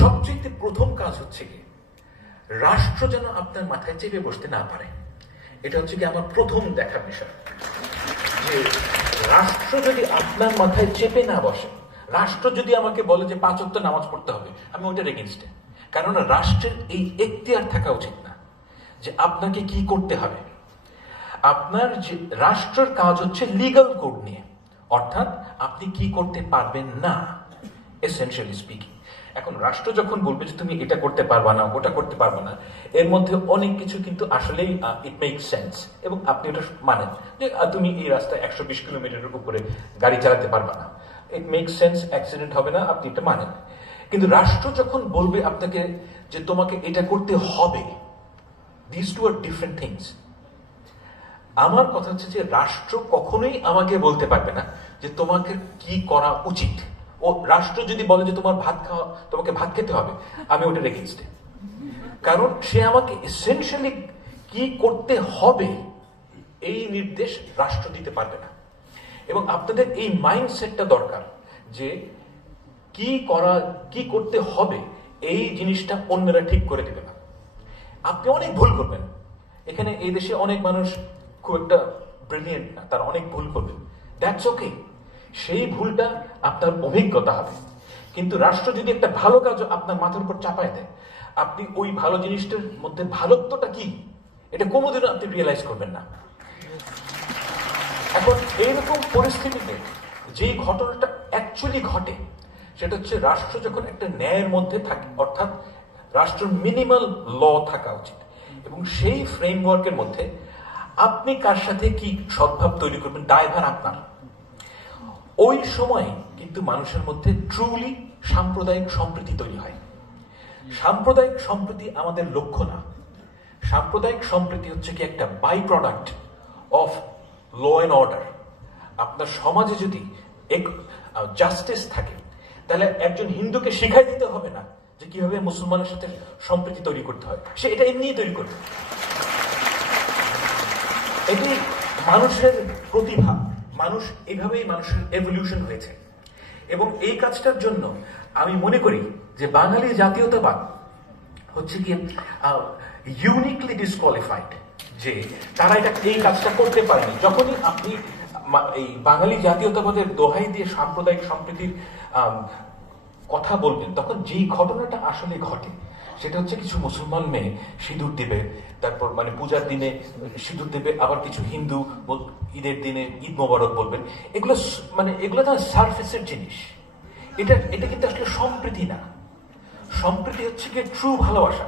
সবচেয়ে প্রথম কাজ হচ্ছে কি, রাষ্ট্র যেন আপনার মাথায় চেপে বসতে না পারে। এটা হচ্ছে কি আমার প্রথম দেখার বিষয়। যে রাষ্ট্র যদি আপনার মাথায় চেপে না বসে, রাষ্ট্র যদি আমাকে বলে যে পাঁচ নামাজ পড়তে হবে, আমি ওইটার এগেনস্টে কারণ রাষ্ট্রের এই এখতিয়ার থাকা উচিত না যে আপনাকে কি করতে হবে। আপনার যে রাষ্ট্রের কাজ হচ্ছে লিগাল কোড নিয়ে। অর্থাৎ আপনি কি করতে পারবেন না এসেনশিয়ালি স্পিকিং এখন রাষ্ট্র যখন বলবে যে তুমি এটা করতে পারবা না, ওটা করতে পারবা না, এর মধ্যে অনেক কিছু কিন্তু আসলেই ইট মেক সেন্স এবং আপনি ওটা মানেন যে তুমি এই রাস্তায় একশো বিশ কিলোমিটারের উপরে গাড়ি চালাতে পারবা না। ইট মেক সেন্স অ্যাক্সিডেন্ট হবে না, আপনি এটা মানেন। কিন্তু রাষ্ট্র যখন বলবে আপনাকে যে তোমাকে এটা করতে হবে this two are different things আমার কথা হচ্ছে যে, রাষ্ট্র কখনোই আমাকে বলতে পারবে না যে তোমাকে কি করা উচিত। ও রাষ্ট্র যদি বলে যে তোমার ভাত খাওয়া, তোমাকে ভাত খেতে হবে, আমি ওটা এগেনস্টে কারণ সে আমাকে এসেনশিয়ালি কি করতে হবে, এই নির্দেশ রাষ্ট্র দিতে পারবে না। এবং আপনাদের এই মাইন্ডসেটটা দরকার যে কি করা, কি করতে হবে, এই জিনিসটা অন্যরা ঠিক করে দেবে না। আপনি অনেক ভুল করবেন। এখানে এই দেশে অনেক মানুষ খুব একটা ব্রিলিয়েন্ট না, তারা অনেক ভুল করবে। দ্যাটস ওকে সেই ভুলটা আপনার অভিজ্ঞতা হবে। কিন্তু রাষ্ট্র যদি একটা ভালো কাজ আপনার মাথার উপর চাপায় দেয়, আপনি ওই ভালো জিনিসটার মধ্যে ভালোত্বটা কি? এটা কোনোদিনও আপনি রিয়েলাইজ করবেন না। এখন এইরকম পরিস্থিতিতে যেই ঘটনাটা অ্যাকচুয়ালি ঘটে, সেটা হচ্ছে রাষ্ট্র যখন একটা ন্যায়ের মধ্যে থাকে, অর্থাৎ রাষ্ট্রের মিনিমাল ল থাকা উচিত। এবং সেই ফ্রেমওয়ার্কের মধ্যে আপনি কার সাথে কি সদ্ভাব তৈরি করবেন, দায়ভার আপনার। ওই সময় কিন্তু মানুষের মধ্যে ট্রুলি সাম্প্রদায়িক সম্প্রীতি তৈরি হয়। সাম্প্রদায়িক সম্প্রীতি আমাদের লক্ষ্য না। সাম্প্রদায়িক সম্প্রীতি হচ্ছে কি একটা by product of law and order আপনার সমাজে যদি এক জাস্টিস থাকে, তাহলে একজন হিন্দুকে শিখাই দিতে হবে না যে কীভাবে মুসলমানের সাথে সম্প্রীতি তৈরি করতে হয়। সে এটা এমনিই তৈরি করবে। এটি মানুষের প্রতিভা। মানুষ এভাবেই মানুষের এভলিউশন হয়েছে। এবং এই কাজটার জন্য আমি মনে করি যে বাঙালি জাতীয়তাবাদ হচ্ছে কি ইউনিকলি ডিসকোয়ালিফাইড যে তারা এটা এই কাজটা করতে পারেনি। যখনই আপনি এই বাঙালি জাতীয়তাবাদের দোহাই দিয়ে সাম্প্রদায়িক সম্প্রীতির কথা বলবেন, তখন যেই ঘটনাটা আসলে ঘটে, সেটা হচ্ছে কিছু মুসলমান মেয়ে সিঁদুর দেবে, তারপর মানে পূজার দিনে সিঁদুর দেবে, আবার কিছু হিন্দু ঈদের দিনে ঈদ মোবারক বলবেন। এগুলো মানে এগুলো তো সারফেসের জিনিস। এটা এটা কিন্তু আসলে সম্প্রীতি না। সম্প্রীতি হচ্ছে কি ট্রু ভালোবাসা।